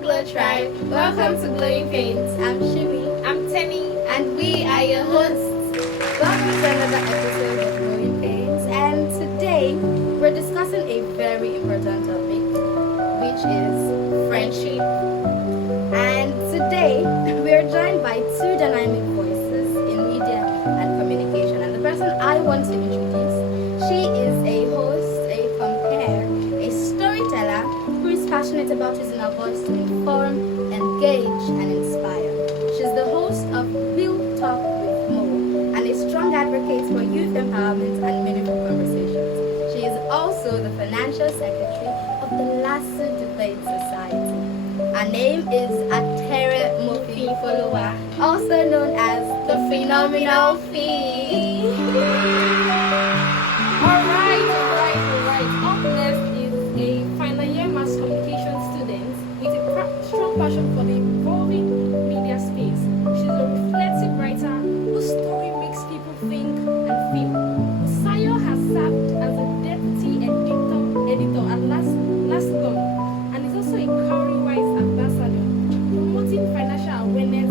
Glow Tribe. Welcome to Glowing Pains. I'm Shimi. I'm Tenny. And we are your hosts. Welcome to another episode of Glowing Pains. And today, we're discussing a very important topic, which is friendship. And today, we are joined by two dynamic voices in media and communication. And the person I want to introduce, she is a host, a compare, a storyteller who is passionate about using her voice to inform, engage, and inspire. She's the host of Real Talk with Mo and a strong advocate for youth empowerment and meaningful conversations. She is also the financial secretary of the Lasso Debate Society. Her name is Atere Mofi Folowa, also known as the Phenomenal Fee. Alright. Up next is a final year mass communication student with a strong passion for the evolving media space. She's a reflective writer whose story makes people think and feel. Sayo has served as a deputy editor at Lascom and is also a Cowrie-wise ambassador, promoting financial awareness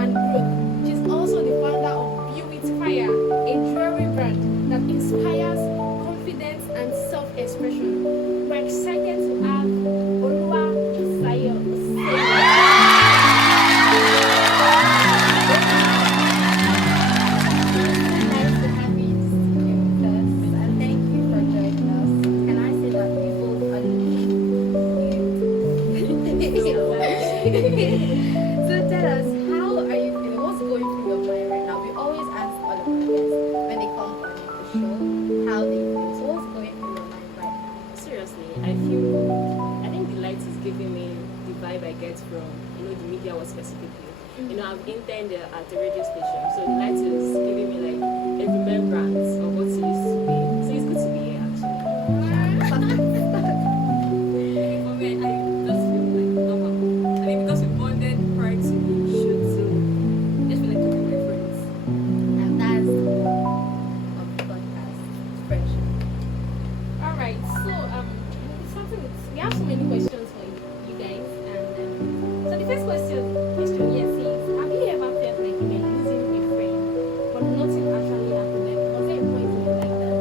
and growth. She's also the founder of Build It Fire, a jewelry brand that inspires confidence and self-expression. We're excited to have Olua Sayo. Nice to have you here with us, and thank you for joining us. Can I say that we both unleashed you? So tell us, how are you feeling? What's going through your mind right now? We always ask all of our guests when they come on the show how they feel. So what's going through your mind right now? Seriously, I think the light is giving me the vibe I get from, the media was specifically. I've interned at the radio station, so the light is giving me like a remembrance of what it used to be. So it's good to be here actually. For me, I just feel like normal. I mean, because we bonded prior to the shoot, so I just feel like talking to my friends. And that's the goal of the podcast, friendship. Alright, so we have so many questions for you guys, and so the first question yes is, have you ever felt like you were losing a friend, but nothing actually happened? Like, was there a point in your life that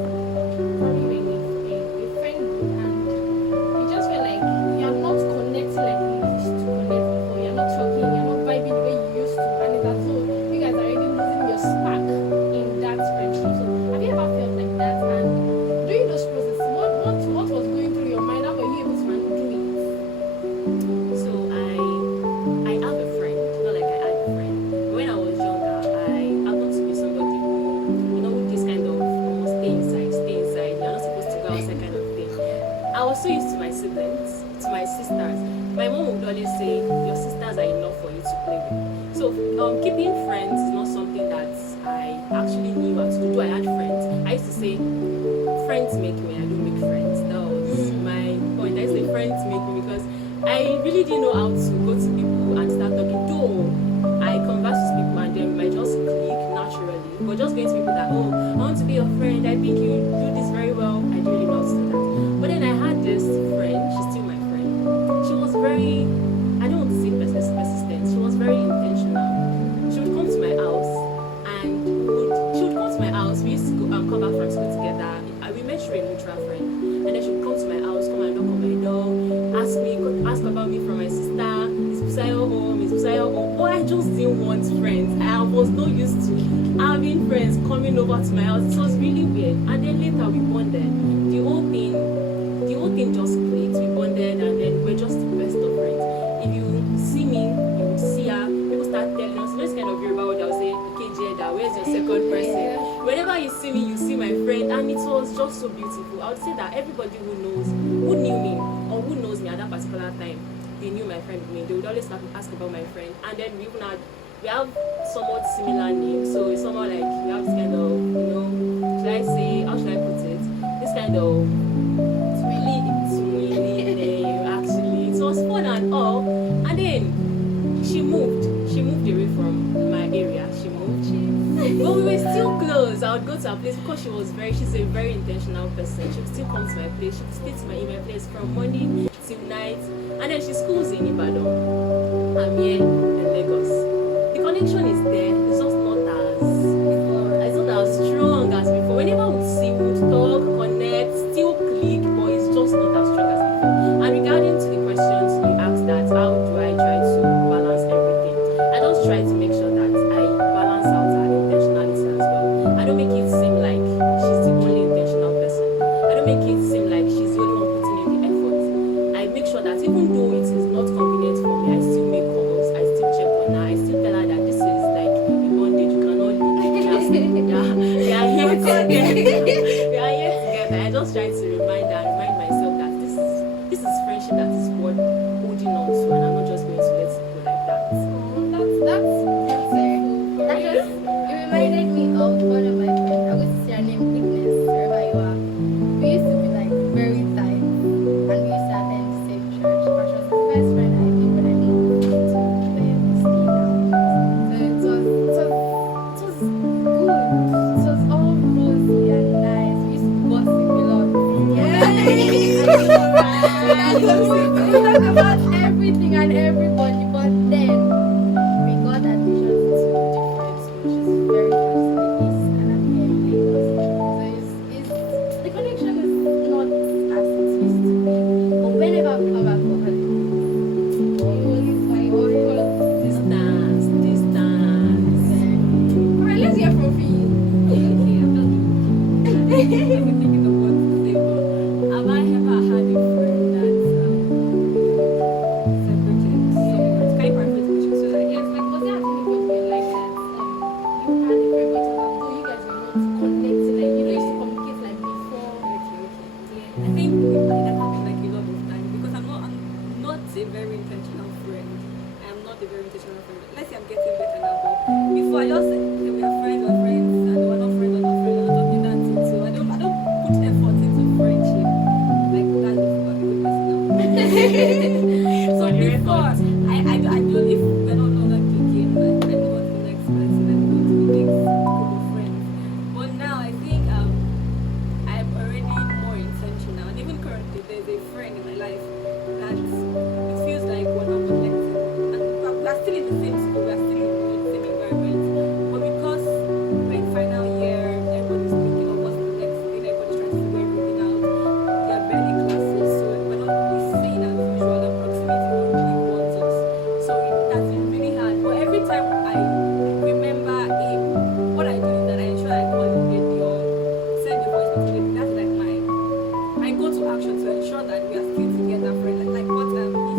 probably you were with a friend group and you just felt like you're not connecting like you used to connect before, you're not talking, you're not vibing the way you used to, and it's as though you guys are already losing your spark in that friendship. So have you ever felt like that? And during those processes, what was going through your mind? How were you able to handle it? So I have a friend, not like I had a friend. When I was younger, I happened to be somebody who this kind of almost stay inside, you're not supposed to go outside kind of thing. I was so used to my siblings, to my sisters. My mom would always say, your sisters are enough for you to play with. So keeping friends is not something that I actually knew how to do. Though I had friends, I used to say, friends make me, I don't make friends. That was my point. I used to say friends make me because I really didn't know how to go to people and start talking. Though I converse with people and then might just click naturally. But just going to people that, I want to be your friend, I think you do this very well. I didn't really know how to do that. But then I had this friend, she's still my friend. She was very, I don't want to say persistent, she was very intentional. She would come to my house and she would come to my house. We used to come back from school together. We met through a mutual friend. And then she would come to my house, come and knock on my door, ask about me from my sister. Is Busayo home? Is Busayo home? Oh, I just didn't want friends. I was not used to having friends coming over to my house. It was really weird. And then later we bonded. The whole thing just clicked. We bonded and then we're just the best of friends. If you see me, you would see her. People start telling us, this kind of Yoruba word, I'll say, Ikejeda, where's your second person? Whenever you see me, you see my friend, and it was just so beautiful. I would say that everybody who knew me, or who knows me at that particular time, they knew my friend with me. They would always ask about my friend, and then we have somewhat similar names, so it's somewhat like we have this kind of, how should I put it? This kind of twinny name, actually. It was fun and all, and then she moved away from my area. But we were still close. I would go to her place because she's a very intentional person. She would still come to my place. She would stay in my place from morning till night. And then she schools in Ibadan. I'm here in Lagos. The connection is there. It's just not as strong as before. Whenever we see, we would talk, connect, still click, but it's just not as strong as before. And regarding to the questions you asked, that how do I try to balance everything? I just try to make sure that I balance out her intentionality as well. I don't make it seem like she's the only intentional person. I don't make it seem like she's the only one putting in the effort. I make sure that even though it is not convenient for me, I still make calls, I still check on her, I still tell her that this is like a bondage, you cannot leave. Just, we are here together. We are here together. I just try to remind her, remind myself that this is friendship that is worth holding on to, and I'm not just going to let it go like that. That's That just, it reminded me of one of my friends. I would say her name Ignis, wherever you are. We used to be like very tight, and we used to attend the same church. But she was the first friend I think when I moved to where we stay now. So it was good. It was all rosy and nice. We used to gossip a lot. We talk about everything and everybody, but then we got admission to different schools, which is very close to the east, and I'm here in Lagos. So it's the connection is not as it used to be. But whenever we come back for holidays, Distance. Alright, let's hear from Fee. Okay, I'm just thinking of what to say, but have I ever had a friend that separated? Can you paraphrase the question? So like, Yes, like was there actually going to be like that? You had a friend, but although you guys were not connecting, like you used to communicate like before. I think that happened like a lot of times because I'm not a very intentional friend. I'm not a very intentional friend. Let's say I'm getting better now, but before I just said we are friends, and we're not friends, I'm not doing that thing. So I don't put effort into friendship. Like that's before I'm a good person now. So before I don't, if we're no longer kicking, like I know what's the next person and go to the next group of friends. But now I think I'm already more intentional, and even currently there's a friend in my life that it feels like when I'm connected, and we're still in the same school, we're still in the same environment, but because we're in final year, everybody's thinking of what's the next thing, everybody's trying to figure everything out. There are barely classes, so we're not really seeing as usual the proximity one really wants us. So that's been really hard. But every time I remember him, what I do is that I ensure I call him maybe or send a voice note to him. That's like my go-to action to ensure that we are still together, friend. Like what he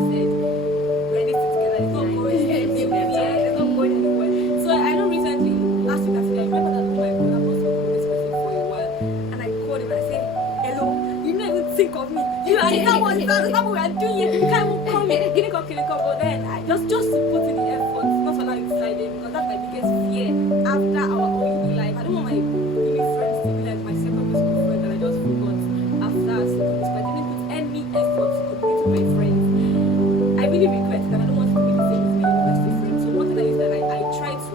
said, we're still together. It's not going anywhere. It's not going anywhere. So I know recently, last week, I remember that my God, I've not spoken with this person for a while, and I called him and I said, "Hello, you don't even think of me. You are that one. That's what we are doing. You can't even call me. Can you come?" But then I just to put in the effort, not for now excited because that's my biggest fear after our own uni life. I don't want my uni friends to be like my secondary school friends that I just forgot after secondary school. I didn't put any effort into my friends. I really regret that I don't want to be the same with my university friends. So one thing I use that I try to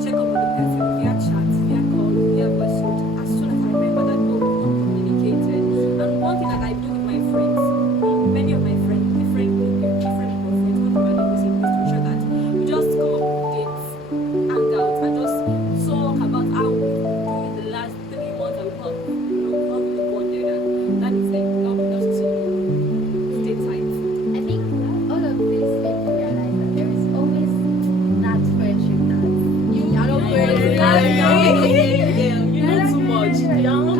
check up on the person via chat, via call, via voice note as soon as I remember that we've not communicated. And one thing that I do with my friends, many of my friends, different group of friends, not about the same place, to ensure that we just come up with dates, hang out, and just talk about how we do in the last 3 months that we've not really bonded, and that is like helping us to stay tight. I think all of this made me realize that there is always that friendship that you are not very You know too much.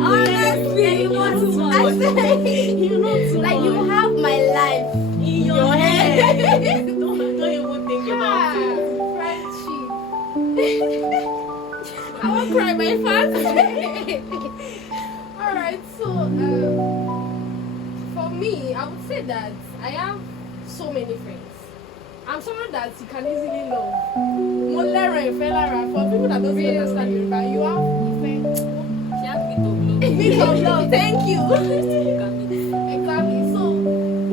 Honestly, You know too I much. say, You know too like much. you have my life in your head. don't even think about it. Friendship. I won't cry my fans. Alright, so for me, I would say that I have so many friends. I'm someone that you can easily love. Mo lẹ́rọ̀ ìfẹ́ lára. For people that don't really understand Yoruba, you have ìfẹ́. She has bit of love. Bit of love, thank you. You can meet. Exactly. So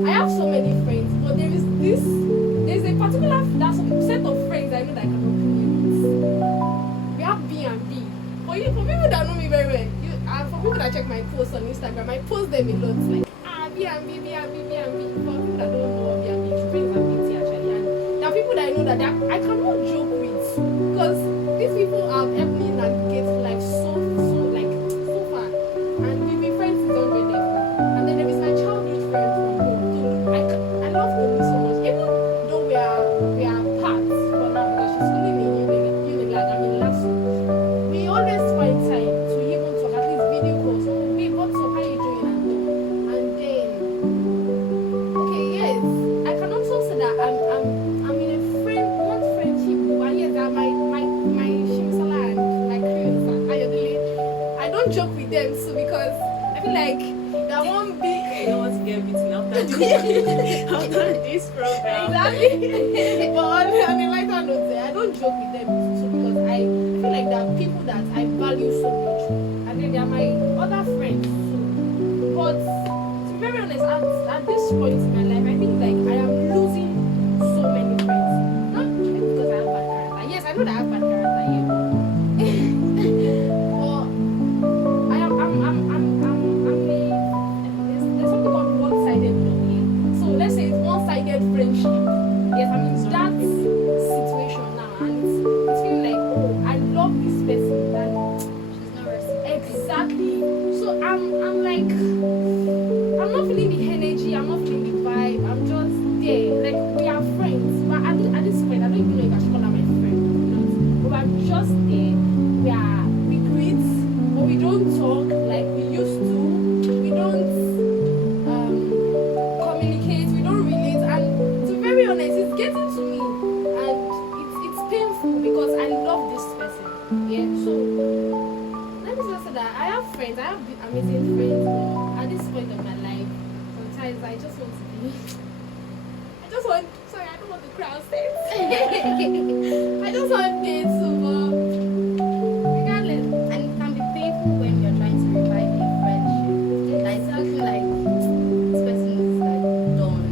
I have so many friends, but there's a particular set of friends I know that I cannot play with. We have B and B. For people that know me very well, for people that check my posts on Instagram, I post them a lot. Like B and B, B and B, B and B. For people that that I cannot joke with because these people have helped me navigate life so far. And we've been friends since 100 level. And then there is my childhood friend from home. Tolu. I love Tolu so much. Even though we are parts for now because she's schooling in Unilag, I'm in Lasso. We always find time to even talk, at least video calls. So, babe, what's up? How you doing? And then, okay, yes, I can also say that I'm in a one friendship, and yes, that my Shimsala and my crews, I don't joke with them, so because I feel like that one big. I don't want to get beaten after this program. Exactly. But on a lighter note, I don't joke with them so because I feel like there are people that I value so much, and then they are my other friends too. But to be very honest, at this point in my life, I think like I am losing so many friends. Not because I have bad character. Yes, I know that I have bad character here, but there's something called one-sided love here. So let's say it's one-sided friendship. Yes, I'm in that situation now, and it's feeling like, oh, I love this person, and She's not reciprocating. exactly. So I'm like, I'm not feeling the energy, I'm not feeling the vibe. I'm just there. Like we are friends, but at this point, I don't even know if I should call her my friend or not. But I'm just there. We greet, but we don't talk like we used to. We don't communicate. We don't relate. And to be very honest, it's getting to me, and it's painful because I love this person. Yeah. So let me just say that I have friends. I have amazing friends. But at this point of my life, sometimes I just want to be. Sorry, I don't want to cry outside. I just want dates over. Regardless. And it can be painful when you're trying to revive a friendship. Like, looking like this person is like done.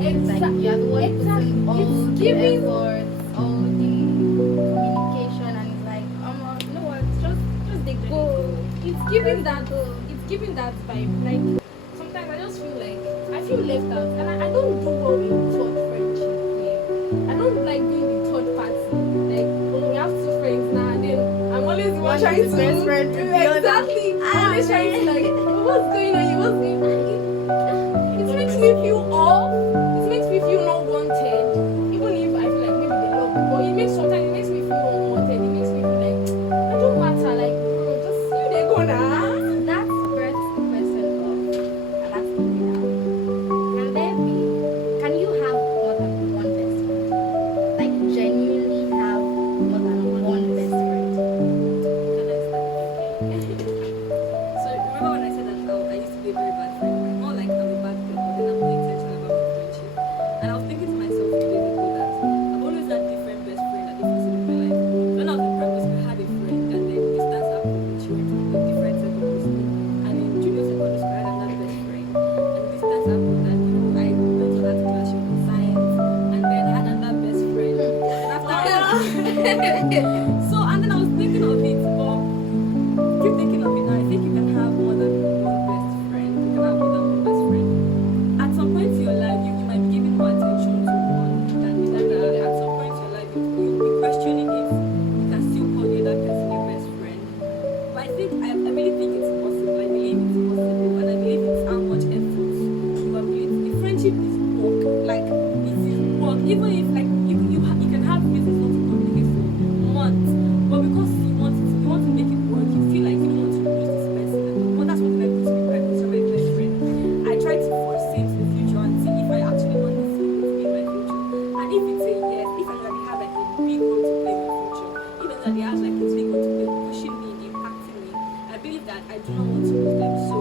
It's like you are the one putting all It's the giving- effort, all the communication, and it's like, you know what? Just they Go. It's giving that vibe. Like sometimes I just feel left out, and I don't do well with third friendship. Yeah. I don't like being the third party. Like, oh, we have two friends now, and then I'm always the one One trying is to best friend with the other. exactly. I'm always trying to like, what's going on? What's going on? It makes me feel off. It makes me feel not wanted. Even if I feel like maybe they love me, but sometimes it makes me feel unwanted. It makes me feel like I don't matter. Like, bro, just you they go now. that's birth person love, and that's giving out. Can you have more than one best friend? Like genuinely have more than one best friend? Can I start? So remember when I said that I used to be a very bad friend? Like, not like I'm a bad girl, but then I'm not intentional about my friendship. And I was thinking to myself a few days ago that I've always had different best friends at different stages of my life. When I was in primary school, I had a friend, and then distance happened, which went to different secondary school. And in junior secondary school, I had another best friend. And distance happened, and I went to that class with science, and then I had another best friend. And after so, and then I was thinking of it, but keep thinking of it now. I think you can have more than one best friend. You can have more than one best friend. At some point in your life, you might be giving more attention to one than the other. At some point in your life, you'll be questioning if you can still call the other person your best friend. But I think I really think it's possible. I believe it's possible, and I believe it's how much effort you are willing. The friendship is work. Like it is work. Even if like you can have reasons not to communicate for months, but because you want to make it work, you feel like you don't want to lose this person. But that's what I put to me. I consider my best friend. I try to foresee into the future and see if I actually want this person to be in my future. And if it's a yes, if I know that they have like a big role to play in my future, even though they have like a big role to play, pushing me, impacting me, I believe that I do not want to lose them. So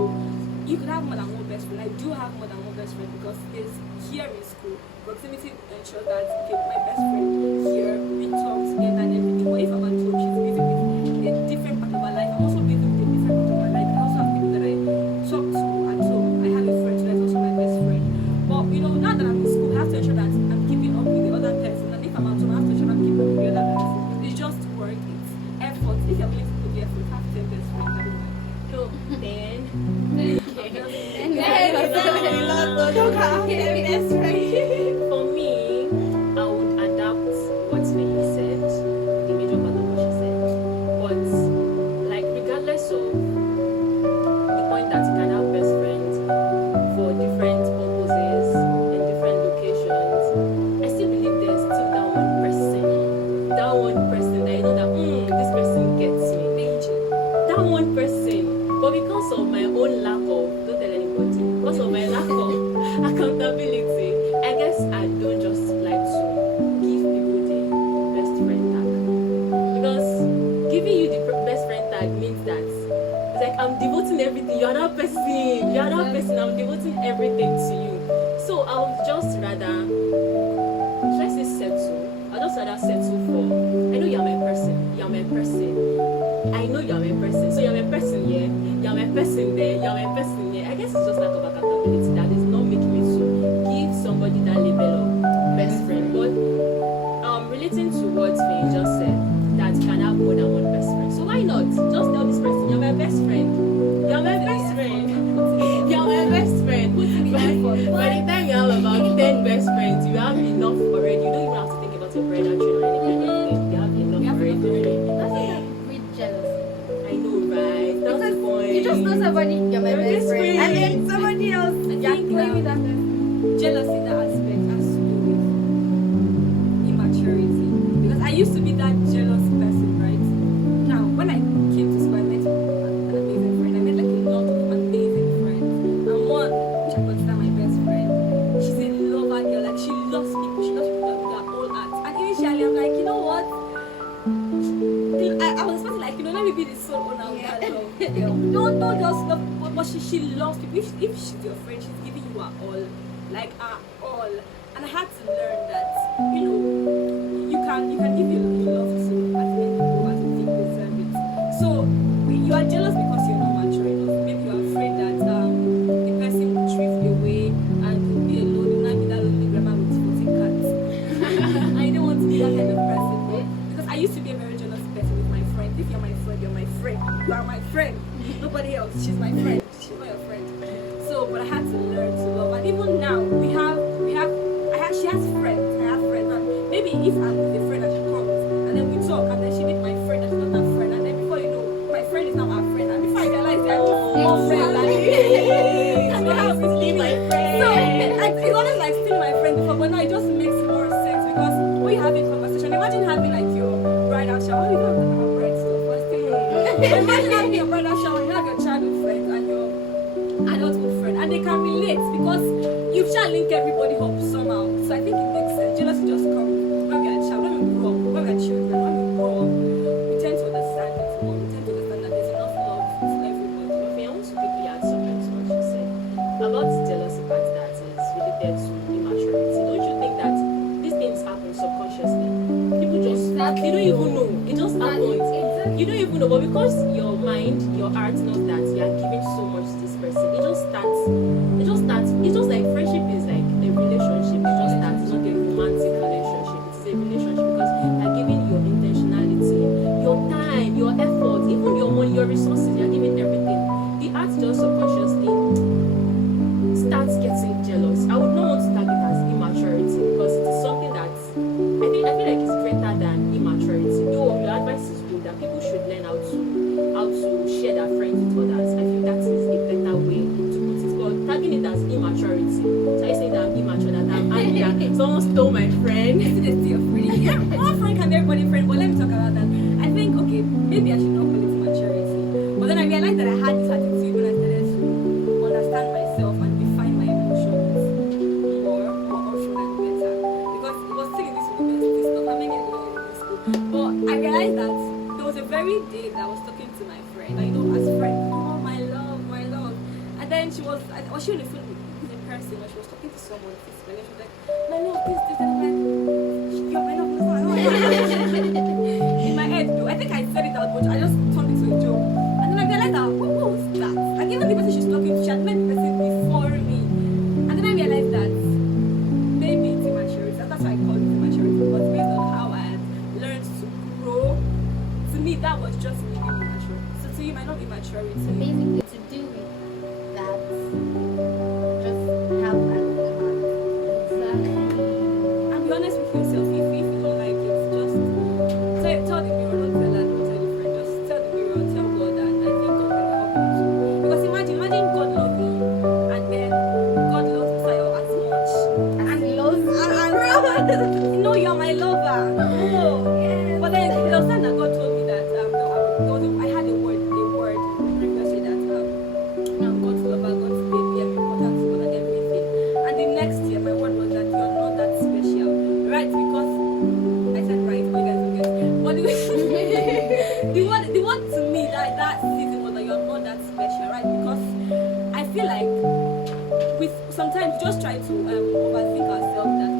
you could have more than one best friend. I do have more than one best friend because there's here in school, proximity ensures that okay, my best friend here, we talk together and everything. But if I'm at home, she's busy with a different part of her life. I'm also busy with a different part of my life. I also have people that I talk to at home. I have a friend that's also my best friend. But you know, now that I'm in school, I have to ensure that I'm keeping up with the other person. And if I'm at home, I have to ensure that I'm keeping up with the other person. It's just work. It's effort. If you're willing to put the effort, have 10 best friends. I don't know. So then, For me, I would adapt now. Yeah. That love. Don't just love. But she loves people. If she's your friend, she's giving you her all, like her all. And I had to learn that, you can give your love to as many people as you think deserve it. So you are jealous because you're not mature enough. Maybe you're afraid that the person will drift away and you'll be alone. You'll not be that lonely grandma with 14 cats. I don't want to be that kind of person, because I used to be a very jealous person with my friends. If you're my friend, you're my friend. You are my friend. Nobody else. She's my friend. She's not your friend. So, but I had to learn to love. And even now, she has friends. I have friends. And maybe if I'm with a friend and she comes, and then we talk, and then she meets my friend and she's not her friend, and then before you know, my friend is now her friend. And before I realize they're more friends than me. So how is it my friend? So it's always like still my friend before, but now it just makes more sense because when you're having conversation, imagine having like your bridal shower. You don't have to have a bride stuff, but still. Imagine having your bridal shower, you have your childhood friends and your adulthood friend, and they can relate because you shall link everybody up somehow. So I think it makes sense. Jealousy just comes when we are child, when we grow up, when we are children, when we grow up, we tend to understand it more. We tend to understand that there's enough love for everybody. Okay, I want to quickly add something to what you said about the jealousy part that is related to immaturity. Don't you think that these things happen subconsciously? People just they don't even know. It just happens. Exactly. You don't even know, but because your mind, your heart knows that you are giving so much to this person, it just starts. It's just like friendship is like a relationship. It just starts. It's not a romantic relationship. It's a relationship because you are giving your intentionality, your time, your effort, even your money, your resources. You are giving everything. The heart just subconsciously starts getting jealous. I would not want to tag it as immaturity because it is something that I feel like it's greater than immaturity. Though your advice is good that people should learn how to share their friends with others. I feel that is a better way to put it. But tagging it as immaturity. So I saying that I'm immature, that I'm angry, that someone stole my friend. It's the state of friend. Yeah, one friend can be everybody friend, but let me talk about that. I think okay, maybe I should not call it maturity. But then I realized that I had this attitude when I started to understand myself and define my emotions more optional and better. Because it was still in this university stuff. I'm making it in this school. But I realized that there was a very day that I was talking to my friend, as friend, my love. And then she was on the phone with a person, or she was talking to someone physically, and she was like, my love, this, and I'm like, you're my love, in my head, though. I think I said it out, but I just turned it to a joke. And then I realized that, what was that? Like, even the person she's talking to, she had met the person before me. And then I realized that maybe it's immaturity. That's why I call it immaturity. But based on how I had learned to grow, to me, that was just me being immature. So to you, it might not be maturity. So basically, to do with that, just have an open heart. And be honest with yourself. If you don't like it, just tell the mirror, not tell that, not tell your friend. Just tell the mirror, tell God, and I think God can help you too. Because imagine God loving you, and then God loves Messiah as much. And loves And no, you're my lover. Oh, yeah. But then there was time that God told me that I had a word previously that I'm God's lover, God's baby, I'm important to God and everything. And the next year, my word was that you're not that special, right? Because I said right, but you guys don't get it. But the word to me that season was that you're not that special, right? Because I feel like sometimes we just try to overthink ourselves that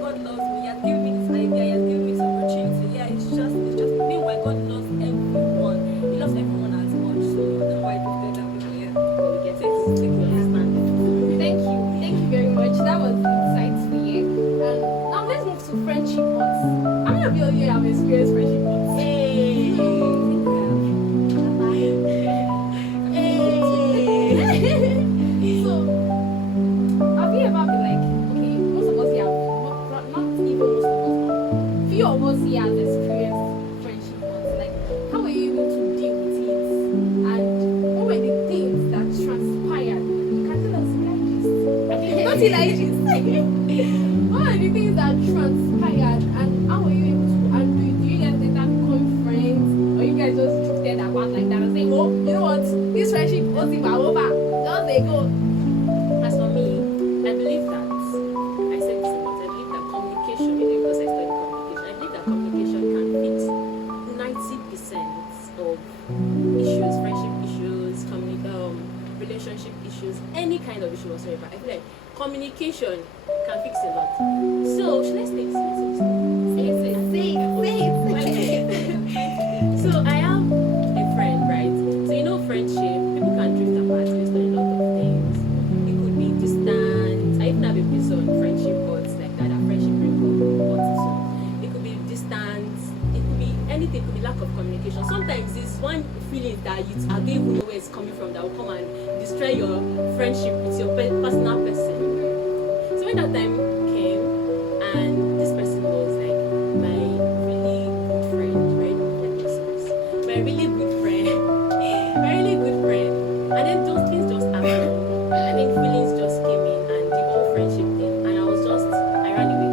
God loves me, He has given me this idea, He has given me this opportunity. Yeah, it's just meanwhile God loves everyone. He loves everyone as much. So I don't know why I drifted down people here. But we get it. Take your understand. Thank you very much. That was insightful. Yeah. And now let's move to friendship bonds. How many of you here have experienced friendship bonds? So, have you ever been like, okay, most of us here, not even most of us, few of us here have experienced friendship bonds. Like, how were you able to deal with it? And what were the things that transpired? You can tell us, not Elijah's. What are the things that transpired and how were you able to, and do you guys later become friends, or you guys just drifted apart like that and say, oh, you know what, this friendship was over, just they go. As for me, I believe that I said this about. I believe that communication, maybe because I studied communication, I believe that communication can fix 90% of issues communication can fix a lot. So should I stay? So I have a friend, right? So you know friendship, people can drift apart based on a lot of things. It could be distance. I even have a piece on friendship boards like that, friendship reports. So it could be distance, it could be anything, it could be lack of communication. Sometimes it's one feeling that you I don't even know where it's coming from that will come and destroy your friendship with your personal person. So when that time came and this person was like my really good friend, right? Let me express. My really good friend. My really good friend. And then those things just happened. I think feelings just came in and the whole friendship thing. And I ran away.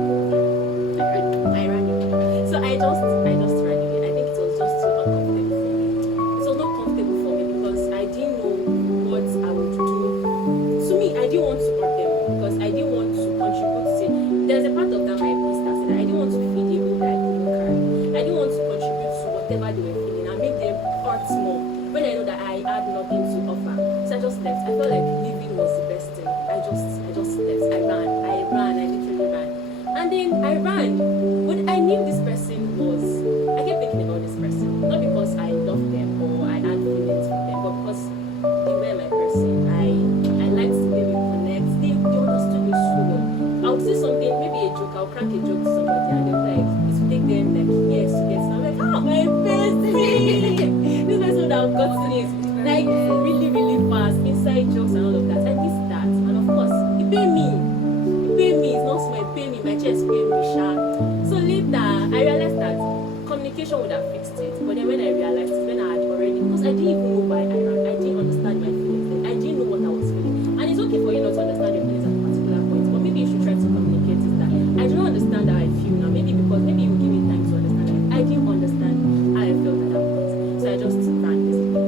I ran away. So I just ran away. I think it was just too uncomfortable for me. It was not comfortable for me because I didn't know what I would do. To me, I didn't want to hurt them because I didn't want to contribute to. There's a part of that my sister said I didn't want to feed a wound that I couldn't carry. I didn't want to contribute to whatever they were feeling and make them hurt more when I know that I had nothing to offer. So I just left. I felt like leaving was the best thing. I just left. I literally ran. And then I ran. But I knew this person was I kept thinking about this person. Not because I loved them or I had feelings for them, but because they were my person. I liked the way we connect. They understood me so well. I'll say something, maybe a joke, I'll crack a joke to somebody and they'll like, it will take them like years to get. So I'm like, oh my bestie! This person would have gotten it like really, really fast, inside jokes and all of that. I missed that. And of course, it paid me. It's not small, it paid me, my chest paid me sharp. So later I realized that communication would have fixed it. But then when I realized it, when I had already, because I didn't even know why I ran, I didn't understand my feelings. I didn't know what I was feeling. And it's okay for you not to understand your feelings at a particular point, but maybe you should try to communicate it that I do not understand how I feel now. Maybe because maybe you give me time to understand. I didn't understand how I felt at that point. So I just ran basically.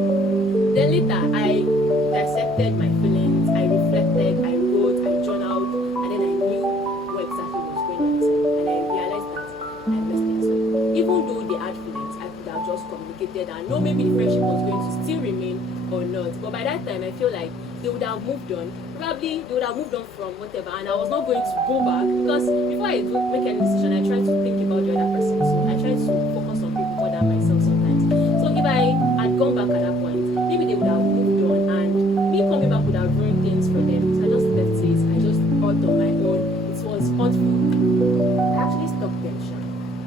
Then later I dissected my feelings, I reflected, I wrote, I journaled, and then I knew what exactly was going on inside. And I realized that I messed things up. Even though they had feelings, I could have just communicated and know maybe the friendship was going to still remain or not. But by that time I feel like they would have moved on. Probably they would have moved on from whatever, and I was not going to go back because before I do make any decision, I try to think about the other person. So I try to focus on people more than myself sometimes. So if I had gone back at that point, maybe they would have moved on, and me coming back would have ruined things for them. So I just left it. I just thought on my own. It was hurtful. I actually stopped them.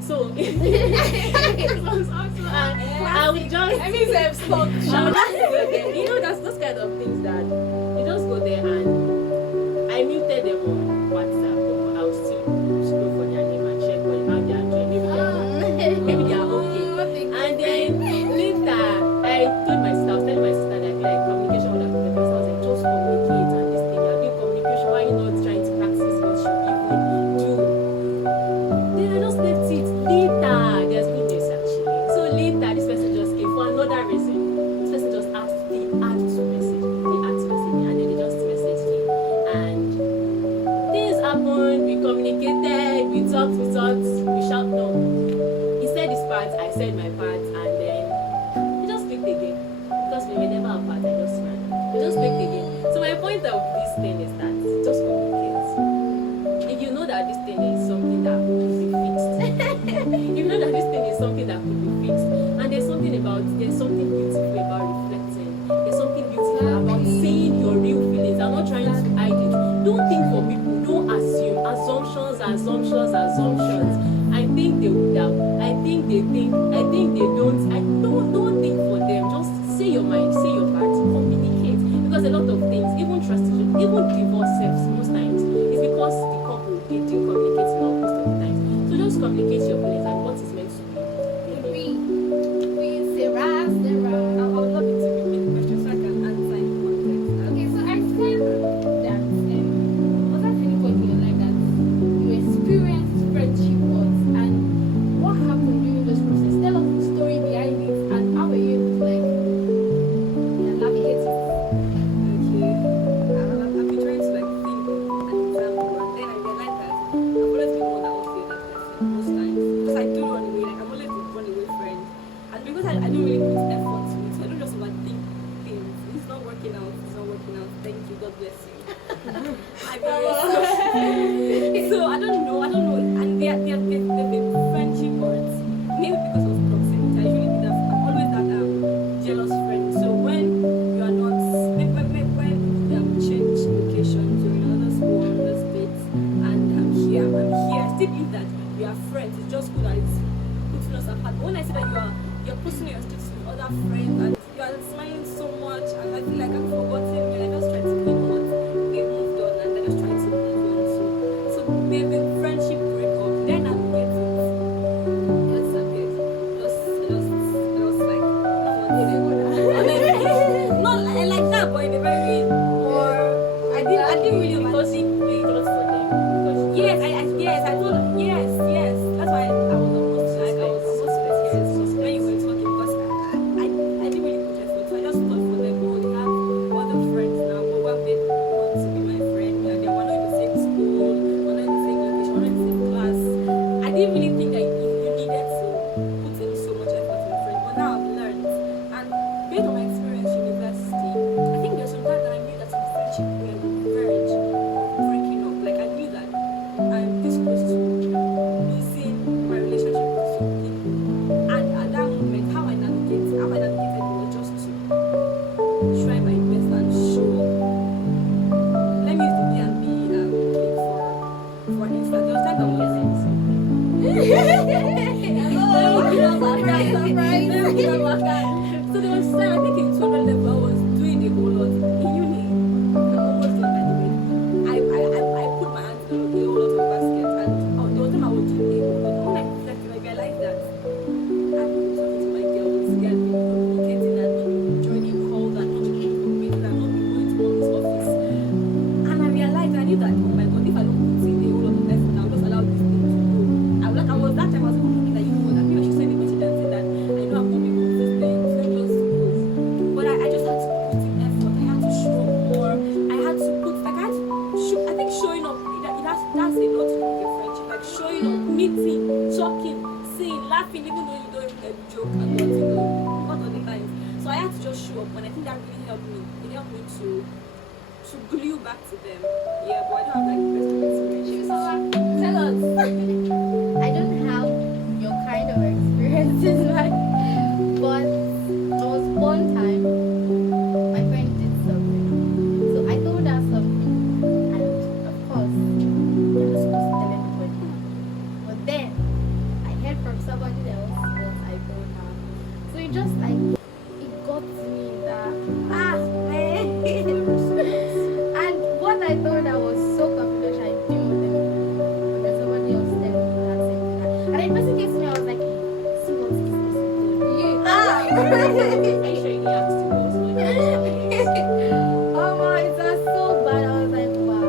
So it was also, I would just. I mean, I've stopped. I would just go there. You know, that's those kind of things that you just go there and I muted them on WhatsApp. But I would still look for their name and check what how they are doing. Maybe they are okay. And then later, I told myself, telling my sister that I feel like communication would have been the best. I was like, just communicate and this thing. You're doing communication. Why are you not trying to practice what you even do? Then I just left it. Later, there's good news actually. So later, this person just came for another reason. This person just asked, they had to message me, and then they just messaged me. And things happened, we communicated, we talked, we shout no. He said his part, I said my part, and then we just clicked again. Because we were never apart, I just ran. We just clicked again. So my point of this thing is that just communicate. If you know that this thing is something that could be fixed, you know that this thing is something that could be fixed, and there's something beautiful about reflecting. There's something beautiful about saying your real feelings. I'm not trying to hide it. Don't think for people. Don't assume assumptions. I think they would have. I think they think. I think they don't. Don't think for them. Just say your mind. Say your part. Communicate. Because a lot of things, even trust issues, even divorce selves, most times, is because the couple they didn't communicate enough most of the time. So just communicate your feelings and what is meant to be. I would love you to repeat the question so I can answer in context. Okay, so I said that was that any point in your life that you experienced friendship bonds, and what happened during this process? Tell us the story behind it and how were you able to navigate it? Okay. I've been trying to think of an example, and then I realized that I've always been one that was the other person most times. we are friends. It's just good that it's putting us apart. But when I see that you're posting your status with other friends and you are smiling so much, and I feel like I'm forgotten when I just try to think what they moved on and they're just trying to move on to. So maybe friendship break up, then I will get it. Just a bit. Just like not like that, but in a very or I didn't really Because he played a lot for them. Because yes, I told yes. That's why I was almost like I was almost yes. When you were talking, because I didn't really put effort. So I just thought for them, oh, they have other friends now, but what they want to be my friend, and they were not in the same school, were not in the same location, were not in the same class. I didn't really think that you needed to put in so much effort in a friend, but now I've learned, and based on my experience in university, I think there's some time that I knew that some friendship were on the verge of breaking up. Like I knew that I'm this close to losing my relationship with some people, and at that moment, how I navigated was just to try my best and show. Let me use the B&B link for instance. There was time that was so there was time, I think in 200 level, I was doing a whole lot in uni. I'm almost done, by the way. I put my hands in a whole lot of baskets, and there was time I was doing a whole lot. When I reflected, I realized that I've been talking to my girls, they have been communicating and not been joining calls and not been making meetings and not been going to mommy's office. And I realized, I knew that, oh my god, if I don't put in a whole lot of effort, I'll just allow this thing to go. I was that time I was thinking that, you know what, maybe I should send a message and say that I know I'm coming home this day, so just go. But I just had to put in effort. I had to show more. I had to put, like, I had to show, I think showing up, that's a lot to do with your friendship. Like showing up, meeting, talking, saying, laughing, even though you don't even joke and not, you know, not all the time. So I had to just show up, and I think that really helped me. It helped me to glue back to them. Yeah, but I don't have like the best of experience. Tell us. I don't have your kind of experiences, right? But there was one time my friend did something. So I told her something, and of course, you're not supposed to tell anybody. But then I heard from somebody else what I told her. So it just like it got to me that man. And what I told her was so confidential. I didn't want anyone. But then somebody else telling me that same thing. And the person came to me, I was like, see what is this? are you sure you asked to go? So Oh my, it was so bad. I was like, why?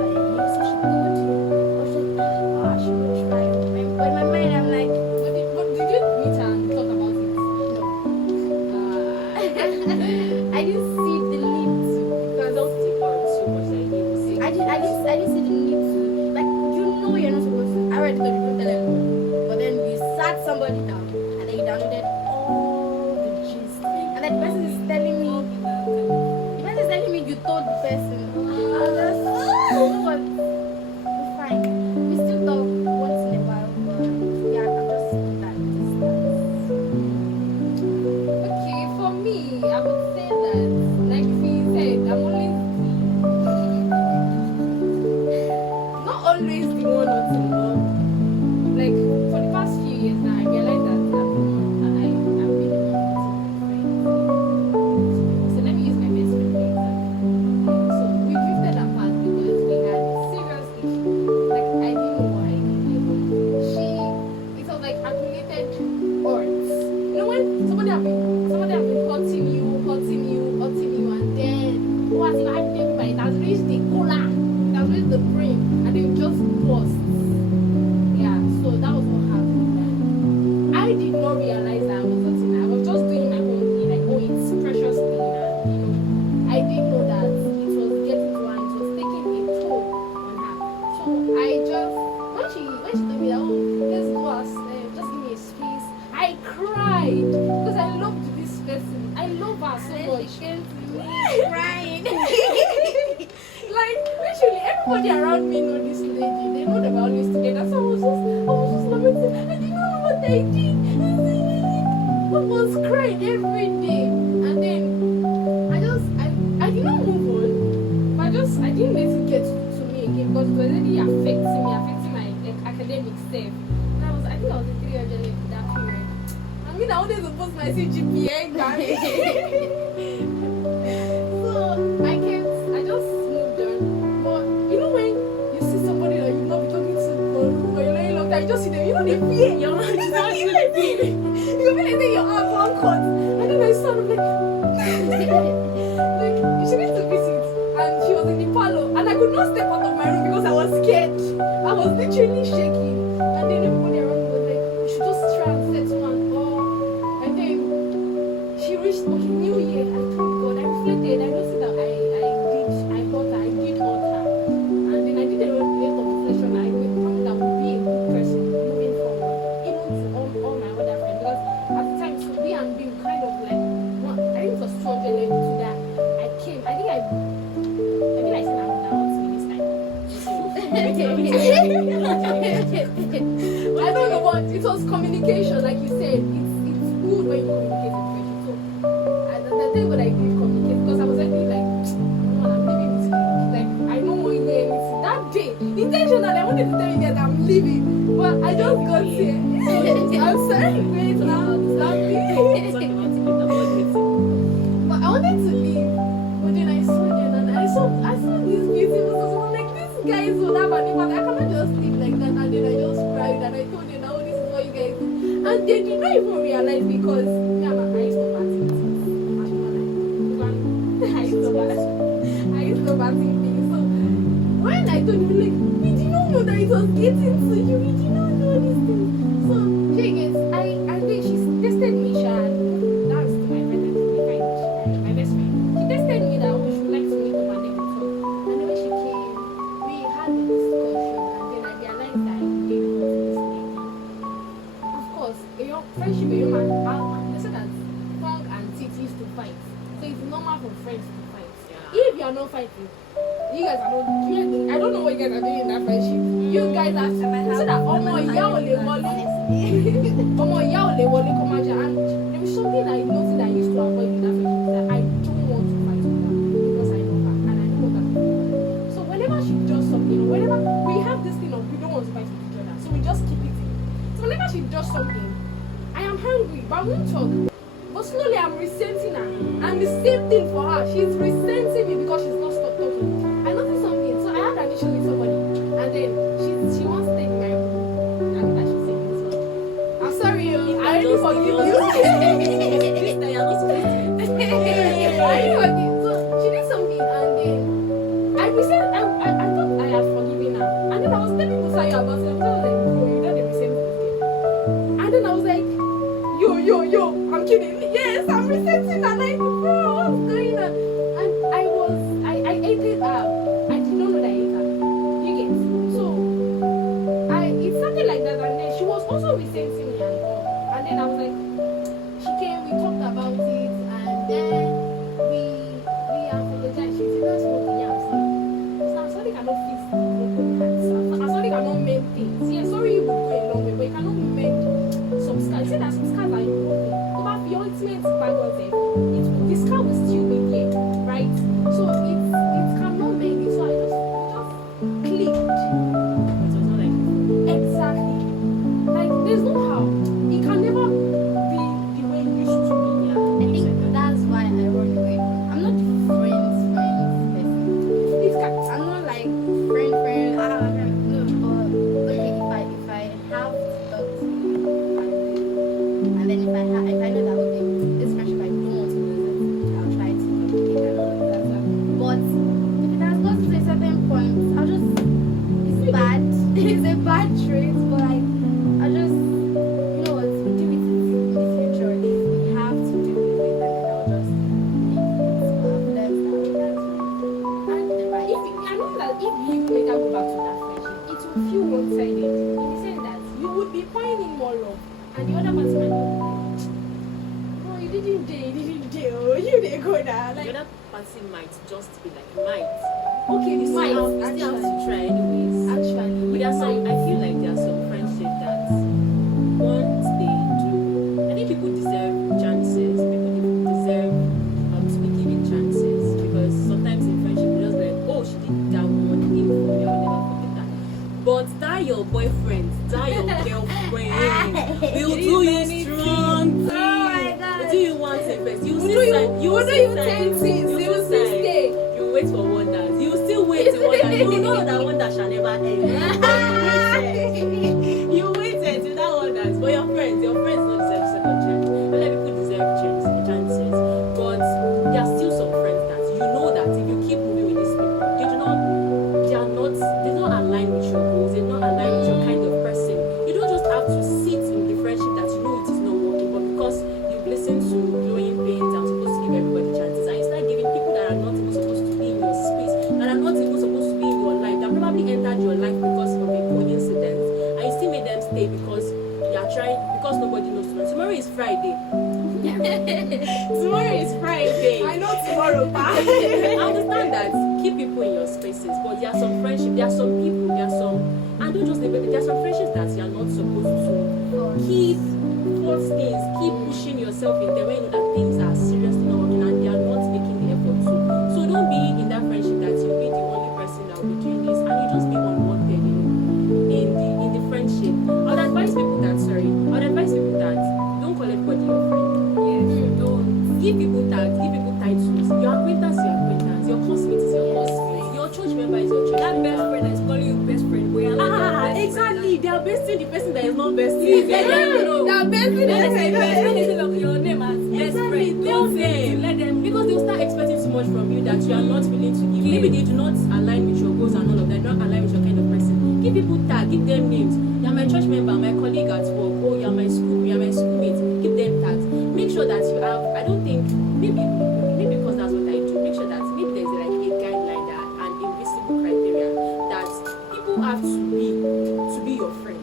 So she told you. Or she will try. But in my mind, I'm like, But did you meet her and talk about it? no. I didn't see the need to. Because don't take on so much that you will say. I didn't see the need to. Like, you know you're not supposed to. I already told you, don't tell anyone. But then you sat somebody down and then you downloaded all the gist. And then the person is telling me, you told the person. I was just, but it's fine. We still talk once in a while, but yeah, I'm just that distance. Okay, for me, I would say that, like we said, I'm always not always the one or two, but like for the past few years now, I realized that I'm really one friends. So let me use my best friend for example. So we drifted apart because we had serious issues. Like I didn't know why. It was like accumulated hurts. You know when somebody have been hurting you, and then what if I did everybody it has reached the cola, it has reached the brain, and then just burst. Yeah, so that was what happened. I did not realize that I was hurting. I was just doing my own thing, like oh it's precious thing, and you know I didn't know that it was getting to her, and it was taking a toll on her. So I just when she told me that oh let's go as just give me a space, I cried because I loved this person. I love her so much. She came to me crying. Like literally everybody around me know this lady. They know that we're always together. So I was just lamenting. I didn't know what I did. I was crying every day. And then I did not move on. But I didn't let it get to me again because it was already affecting my academic self. And I I think I was in 300 in that period. I mean, I wanted to post my CGPA, guys. So I just moved on. But you know when you see somebody that you've not been talking to for a very long time, you just see them, you know they fear. Your mind is not You like fear. You feel like your arm one cut. And then I saw them like she went to visit and she was in the parlor and I could not step out of my room because I was scared. I was literally shaking. And then everybody around me was like, you should just try and settle and all. And then she reached New Year. I told God, I reflected. I noticed that I thought I did all her. And then I did a lot of reflection. I found that I would be a good person moving forward, even to all my other friends. Because at the time, so we and being kind of like, I think it was 200 levels to that. I came, I think I said I'm down to me this time. I don't know, but it was communication, like you said. It's good when you communicate with friendship. So the thing what I did communicate because I was actually like, man, I'm leaving this clique. Like I know more in there. That day, intentionally, I wanted to tell you that I'm leaving, but I just got here. I'm sorry, wait, stop me. But I wanted to leave, but then I saw them and I saw these beautiful ones. I'm like, these guys will have an impact. I cannot just leave like that. And then I just cried and I told them, oh, this is what you guys do. And they did not even realize because me and my eyes were batting things. I used to batting things. So when I told you, like, we did not know that it was getting to you. We did not know these things. So, I think she tested me, Shan. That's my friend, my best friend. She tested me that we should like to meet up and then we talk. And then when she came, we had a discussion and then I realized that I didn't want to listen. Of course, your friendship with your man, they said that tongue and teeth used to fight. So it's normal for friends to fight. If you are not fighting, you guys are not doing. I don't know what you guys are doing in that friendship. You guys are so that and there was something I noticed that I used to avoid in that friendship that I don't want to fight with her because I know her and I know that. So whenever she does something, or whenever we have this thing of we don't want to fight with each other, so we just keep it in. So whenever she does something, I am hungry, but I won't talk. But slowly I'm resenting her. And the same thing for her. She's resenting me because she's not stopped talking. I noticed something. So I had an issue with somebody. And then she wants to take my room. And I should say this one. I'm sorry, I already forgive you. This time you're not supposed to. I already forgive. So she did something and then I thought I had forgiven her. And then I was telling Musayo about it. I was like, bro, you know the resentment. And then I was like, yo, I'm kidding. Yes, I'm resenting and I bro, what's going on? And I hated her. I did not know that I hated her. You get? So it started like that and then she was also resenting me and all. And then I was like, she came, we talked about it and then we apologized. She said, that's what we have said. So I'm sorry cannot fix the broken hearts. I'm sorry cannot mend things. Yeah, sorry you would go a long way, but you cannot mend some scars. You said that some scars are important. The ultimate background the scar will still be there, right? So it cannot make it. So I just clicked. It was not like Exactly. Like there's no how. It can never be the way it used to be. yeah. I think that's why I run away. I'm not friends person. I'm not like friend. No, but okay, if I have to talk to you, I will. And then if I know that okay, this friendship I don't want to lose it, I'll try to communicate and all of that stuff. But if it has got to a certain point, I'll just it's bad. It's a bad trait, but like I just you know what, we'll deal with it in the future. If we have to deal with it, and then I'll just leave it. That's And the right I know that if you make her go back to that friendship, it will feel one-sided. In the sense that you would be finding more love, and the other person might not. Bro, you didn't dare. Oh, you didn't go there. The Like, other person might just be like, might. okay, this You might still have to try anyways. actually. But there are some, I feel like there are some friendships that once they do, I think people deserve chances. People deserve to be given chances because sometimes in friendship you just be like, oh, she did that one thing for me, I will never forget that. But that your boyfriend, that your girlfriend, You What will do see you signs. think since You you will will see stay? signs. You wait for wonders. You still wait for wonders. You know that wonder shall never end. You waited till that wonders. But your friends don't deserve second chance. Not like people deserve chances. But there are still some friends that you know that if you keep moving with these people, they don't align with your goals. They don't align with your kind of person. You don't just have to sit in the friendship that you know it is not working, but because you've listened to Glowing Pains, I'm supposed to give everybody chances, and you start giving people that are not even supposed to be in your space, that are not even supposed to be in your life, that probably entered your life because of a coincidence, and you still made them stay because you are trying, because nobody knows tomorrow. Tomorrow is Friday. Tomorrow is Friday. I know tomorrow, I understand that. Keep people in your spaces, but there are some friendships, there are some people, there are some, and don't just leave it. There are some friendships that you are not supposed to keep force things, keep pushing yourself in there when you know that things are seriously not working and they are not making the effort to. So don't be in that friendship that you'll be the only person that will be doing this, and you just be unwanted in the friendship. I would advise people that don't call everybody your friend. Don't give people tags, give people titles. Your acquaintance is your acquaintance. Your classmate is your classmate. Your church member is your church That member. best friend that is calling you best friend. We are not their best Exactly. friend. They are besting the person that is not besting. Let them know. That best When they say friend. best, when they say your name as best Exactly. friend, Tell don't say it. them. Let them Because they'll start expecting too much from you that you are not willing to give. Maybe they do not align with your goals and all of that. Not align with your kind of person. Give people tag. Give them names. You are my church member, my colleague at work. Oh, you are my schoolmate. Give them tags. Make sure that you have. I don't think maybe because that's what I do. Make sure that maybe there's like a guideline, that an invisible criteria that people have to be your friend.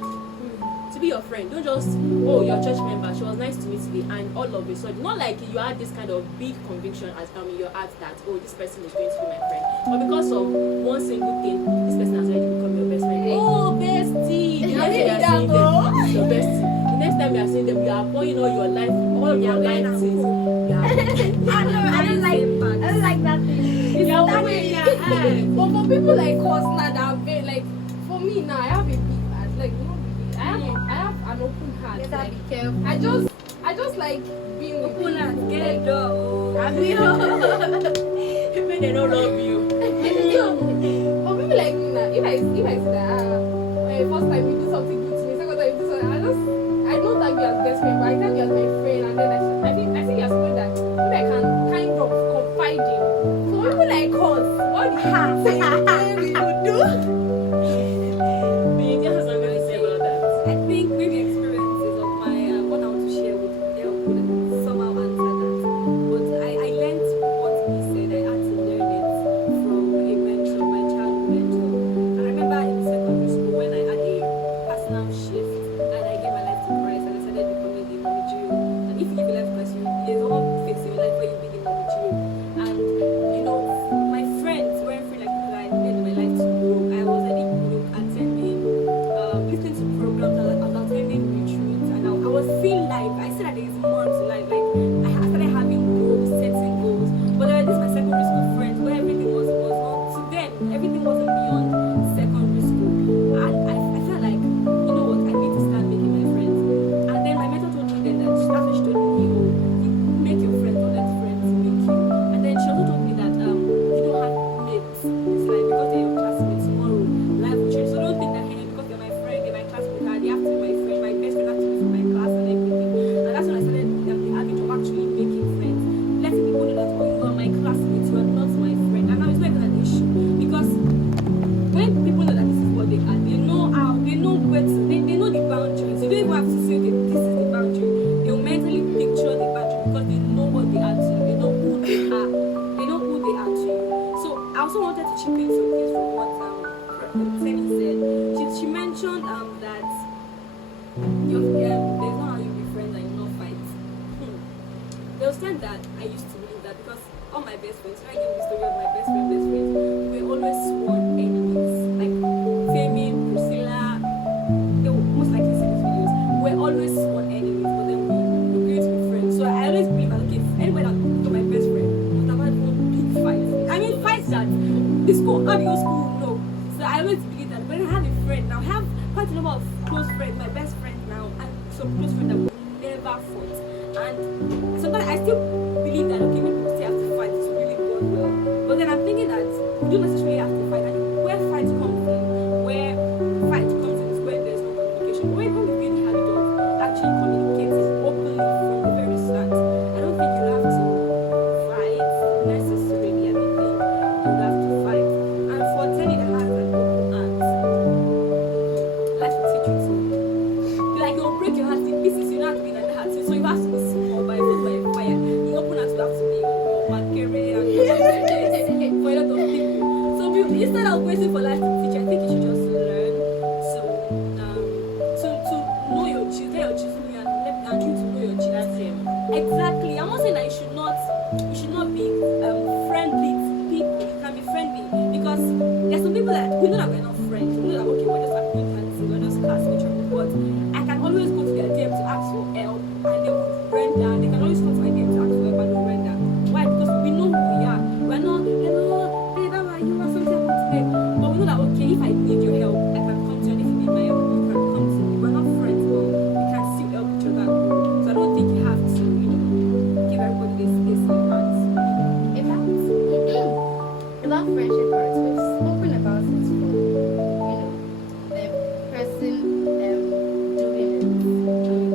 To be your friend, don't just, oh, your church member, she was nice to me today, and all of a sudden, not like you had this kind of big conviction as in your heart that, oh, this person is going to be my friend, but because of one single thing, this person has already become your best friend. Oh, bestie! The next time you are seeing them, your bestie. The next time you are seeing them, you are pouring all your life things. I don't like that thing. You are pouring your eyes. But for people like us now that are very, like, for me now, I have a big heart. Like, not big. I have an open heart. You gotta Like, be careful. I just like being with open and people. get a door. I mean, Even they don't love you. so, for people like me now, if I see that first time you do something good to me, second time you do something, I don't tag you as best friend, but I tag you as my friend, and then I think you're someone that maybe I can kind of confide in. So for people like us, what do you say we would do? You just have something to say about that. I think maybe experiences of my what I want to share would somehow answer that. But I learned what he said. I had to learn it from a mentor, my childhood mentor. And I remember in secondary school when I had a personal shift and I gave my life to Christ and I started becoming the mommy Jew. And if you give your life to Christ, there's a whole phase in your life where you be the mommy Jew. And you know, my friends weren't free like people that I needed in my life to grow. I was already attending, listening to programs, I was attending retreats, and I was seeing life. I said that there is more to life. Like I started having goals, setting goals. But there were these my secondary school friends where everything was not to them. Everything wasn't beyond secondary school, and I felt like, you know what, I need to start making my friends. And then my mentor told me then that after she told me, oh, you make your friends, don't let friends make you. And then she also told me that you don't have mates this life because they're your classmates. Tomorrow life will change. So don't think that, hey, because they're my friend, they're my classmate, they have to be my friend, my best friend has to be from my class and everything. And that's when I started the habit of actually making friends, letting people know that, oh, you are my classmates, you are not my friend. And now it's not even an issue because when people know that this is what they are, they know how, they know where to, they know the boundaries. You don't even have to say, okay, this is the boundary. They'll mentally picture the boundary because they know what they are to you. They know who they are. They know who they are to you. So I also wanted to chip in some things from what Tenny said. She mentioned that there's not how you be friends and you not fight. There was time that I used to believe that because all my best friends, when I give the story of my best friends, we were always sworn enemies. Like Femi, Priscilla, they will most likely see these videos. We were always sworn enemies, but then we grew to be friends. So I always believe that, okay, anybody that to my best friend must have had one big fight. I mean, fights that the school, how do your school know? So I always believe that when I have a friend, now I have quite a number of close friends, my best friends now, and some close friends that we never fought. And sometimes I still believe that, okay, maybe thinking that we don't necessarily have to fight. And where fight comes in, where fight comes in is where there's no communication. But when we really have it of actually communicating openly from the very start, I don't think you have to fight necessarily. I don't think you have to fight. And for Tenny that has an open heart, life will teach you to. Like, you'll break your heart in pieces, you don't have to be like that. So you have to be small by fire. The open heart will have to be more carry and for a lot of people. So instead of waiting for life to teach, I think you should just learn to know your G, tell your G's who you are, and you to know your G. That's him. Exactly. I'm not saying that you should not be friendly to people. You can be friendly because there's some people that we know that we're not friends. We know that okay, we're just acquaintances, we're just classmates, but I can always go to their DM to ask for help and they will render. They can always come to my DM to ask for help and they will render. Why? Because we know who we are. We're not, hello, hey, Baba, you have something about today. But we know that okay, if I need your help, I can come to you. And if you need my help, you can come to me. We're not friends, but we can still help each other. So I don't think you have to, give everybody this heart. About friendship parts, we've spoken about it for the person doing it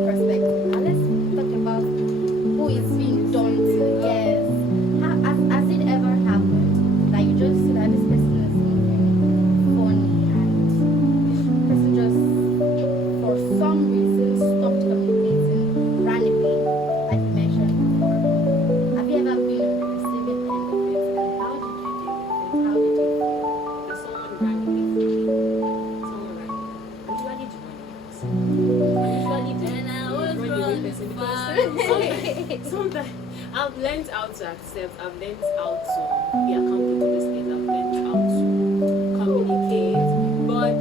perspective. Now let's talk about who is being done to. Yes, has it ever happened that you just see that this person is moving funny and the person just for some reason stopped communicating, ran away, like you mentioned before? Have you ever been on the receiving end of it, and how did you deal with it? How did you feel? If someone ran away from me, someone ran away. I'm usually the one else. I'm usually the runaway person because sometimes I've learned how to accept, I've learned how to be accountable to this thing, I've learned how to communicate. But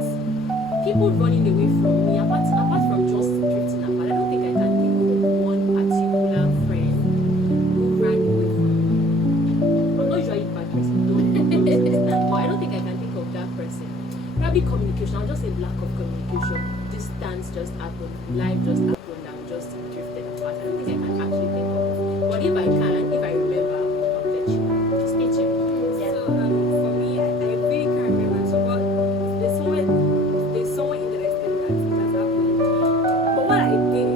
people running away from me, apart from just drifting apart, I don't think I can think of one particular friend who ran away from me. I'm not usually a bad person, don't understand, but I don't think I can think of that person. Probably communication, I'll just say lack of communication. Distance just happened, life just happened, and just drifted apart. I don't think I can actually think of it. But if I can, if I remember, I'll let you know. Stay tuned. So for me, I really can't remember. So but there's someone in the extent that it has happened. But what I did,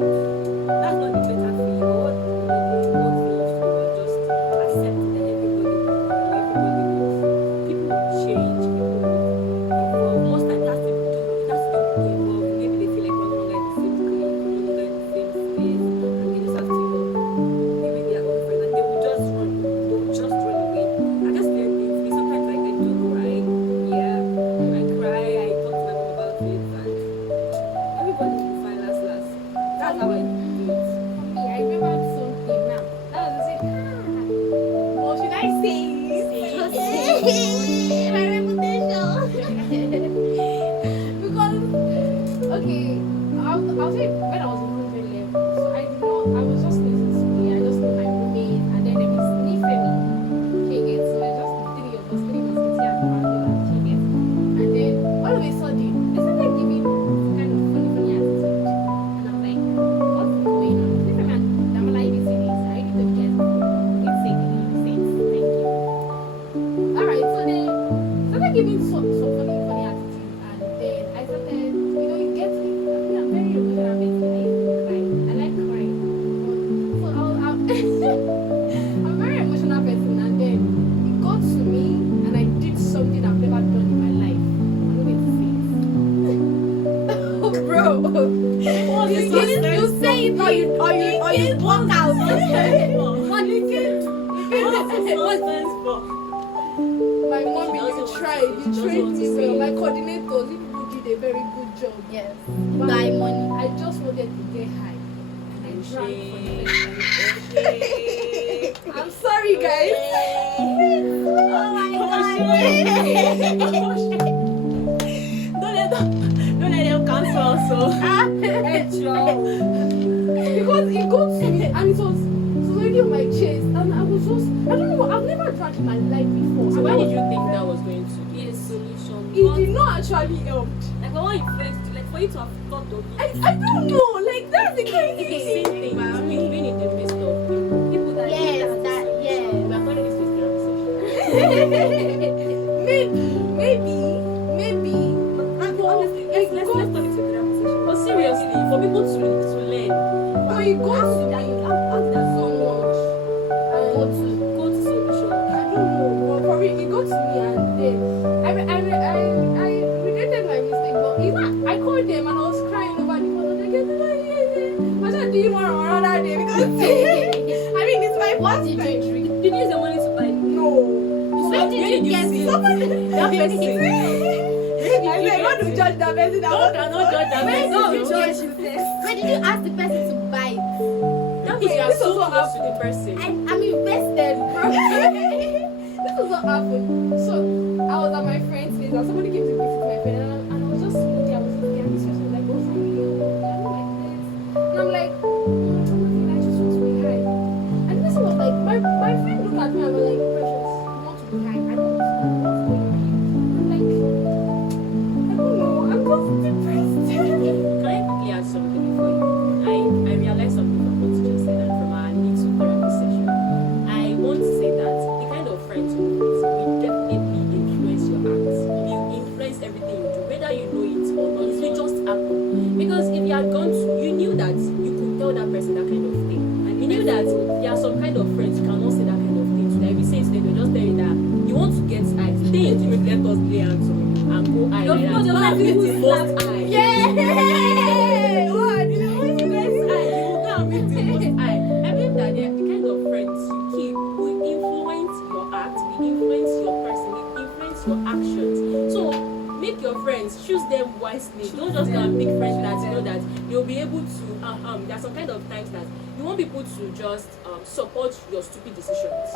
that's not the better for you. What we need to do was just accept that everybody people change, people evolve. Most times that's the evolve. Maybe they feel like we're no longer in the same clique, we're no longer in the same space, and they just have to be with their own friends, and they will just run. They will just run away. I just let it be. Sometimes like I do cry. Yeah, I cry. I talk to my mom about it, and everybody will be fine last. That's how I do it. Yeah, I remember something now. That was it. Or should I say my reputation? Because okay, I'll say when I was in grade 11, so I was just listening to school. I just knew my roommate, and then there was Nifemi. She gets so it's just three of us, three musketeers around here, and she gets. And then all of a sudden, they started giving kind of funny attitude, and I'm like, what's going on? Nifemi and Damola, if you see this, I need to get. Please say the name, say it. Thank you. All right, so they started giving some funny attitude, and then I started, you get me. I mean, I'm very emotional. I like crying. So I'm a very emotional person, and then it got to me, and I did something I've never done in my life. I'm not going to say it. Oh, bro. You say it or you walk out. What did My mom, you tried. You trained me well. My coordinators, you did a very good job. Yes. But Buy money. I just wanted to get high. And I drank for the first time. I'm sorry, guys. Oh my god. Don't let them cancel also. Because it got to me and it was already on my chest, and I was just, I don't know, I've never drank in my life before. So And why I did was- you think that was going to be a solution? It did not actually help. Like what you friends do, like for you to have thought of it. I don't know, like that's the crazy Same thing. thing. I mean, being in the midst of people that Yes, that, we yes. are calling this a therapy session. he goes to That me you ask that so much. go to solution. I don't know, but probably he got to me and then I regretted my mistake, but you know, I called them and I was crying over the phone. I said, do you want another day? Because I mean, it's my What did birthday. you drink? Did you use the money to buy? No. Where did you get see? it? That person. I said, I want to judge that person. Don't cannot judge that Where person. did you No. get it? Where did you ask the person to buy it? That means you are This so was what close to the person. I'm invested, bro. This is what happened. So I was at my friend's place and somebody came to visit my friend and I was just looking, I was looking and this person was like, what's wrong with you? I look like this. And I'm like, I just want to be high. And this was like, my friend looked at me and was like, Precious, you want to be high? I don't understand what's going on. I'm like, I don't know, I'm just depressed. Can I quickly add something before you? I realized something from what you just said and from our little therapy session. I want to say that the kind of friends you meet will definitely influence your acts. It will influence everything you do, whether you know it or not. It will just happen. Because if you had gone to, you knew that you could tell that person that kind of thing. And you knew that there are some kind of friends you cannot say that kind of thing to them. If you say it to them, they'll just tell you that you want to get high. Stay in the let us lay hands on you and go high. No, like no, that. no, Go and no, meet no, the no, most no, high. Yay! What? You know, I believe that the kind of friends you keep will influence your act, will influence your person, will influence your actions. So make your friends, choose them wisely. Don't just go and pick friends that you know that you'll be able to. There are some kind of times that you want people to just support your stupid decisions.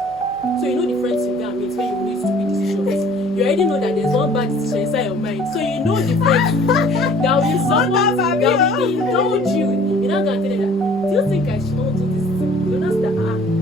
So you know the friends you go and meet when you make stupid decisions. You already know that there's one bad decision inside your mind. So you know the friends that will support, that will indulge you. You're not gonna tell them that. Do you think I should not do this thing? You're not that.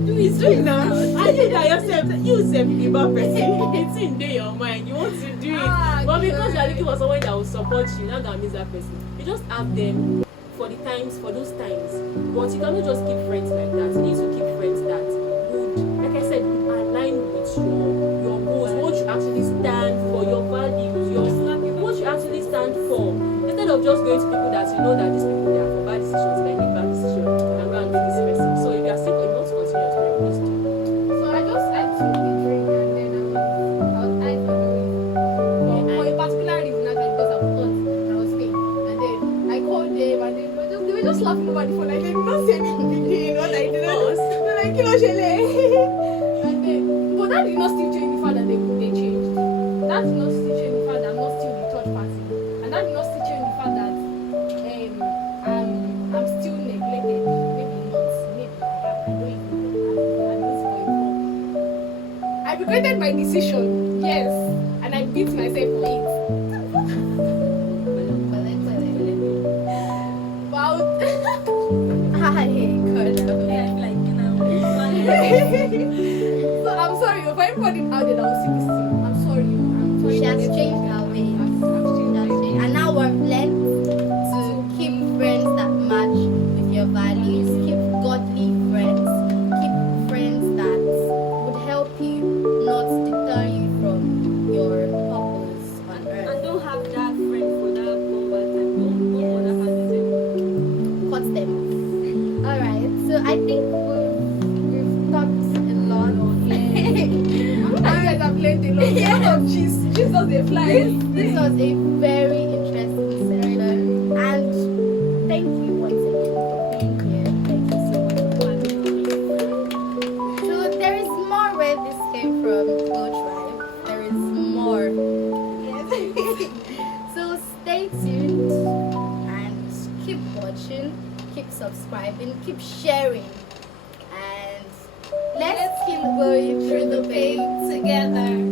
Do it now. I think that yourself, you self be bad person. It's in there your mind. You want to do it, but because you are looking for someone that will support you, you're not gonna miss that person. You just have them for the times, for those times. But you cannot just keep friends like that. You need to keep friends that would, like I said, align with your goals, what you actually stand for, your values, what you actually stand for. Instead of just going to people that you know that these people they are for bad decisions, they make bad decisions, and go and meet this person. So if you are sick, you want to continue your story, please do. So I took the drink and then I was high for no reason. For a particular reason, actually, because I was hot and I was sick. And then I called them and they were just laughing over the phone. Like they did not say anything, what I did. They're like, Kilo Shele. And then, but that did not still change the fact that they changed. That did not still change the fact that I'm not still the third party. And that did not still change the fact that I'm still neglected. Maybe not. Maybe I don't even know. I'm this boy more. I regretted my decision, yes, and I beat myself for it. But Hi, God. Yeah, like, you know, so I'm sorry for everybody out there that will see this thing. I'm sorry. I'm sorry. She has for changed everything. her ways. I've changed. That's it. And now we're learned to keep friends that match with your values, keep godly friends, keep friends that would help you, not deter you from your purpose on and earth. don't have that friend for that over time. Don't for that person. Cut them off. Alright, so I think we've talked a lot. You guys have learned a lot. Yeah. Jesus, they fly. This was a very interesting session, and thank you once again for being here. Thank you so much for having me. So there is more where this came from, Go Tribe. There is more. Yes. So stay tuned and keep watching, keep subscribing, keep sharing, and let's keep going through the pain together.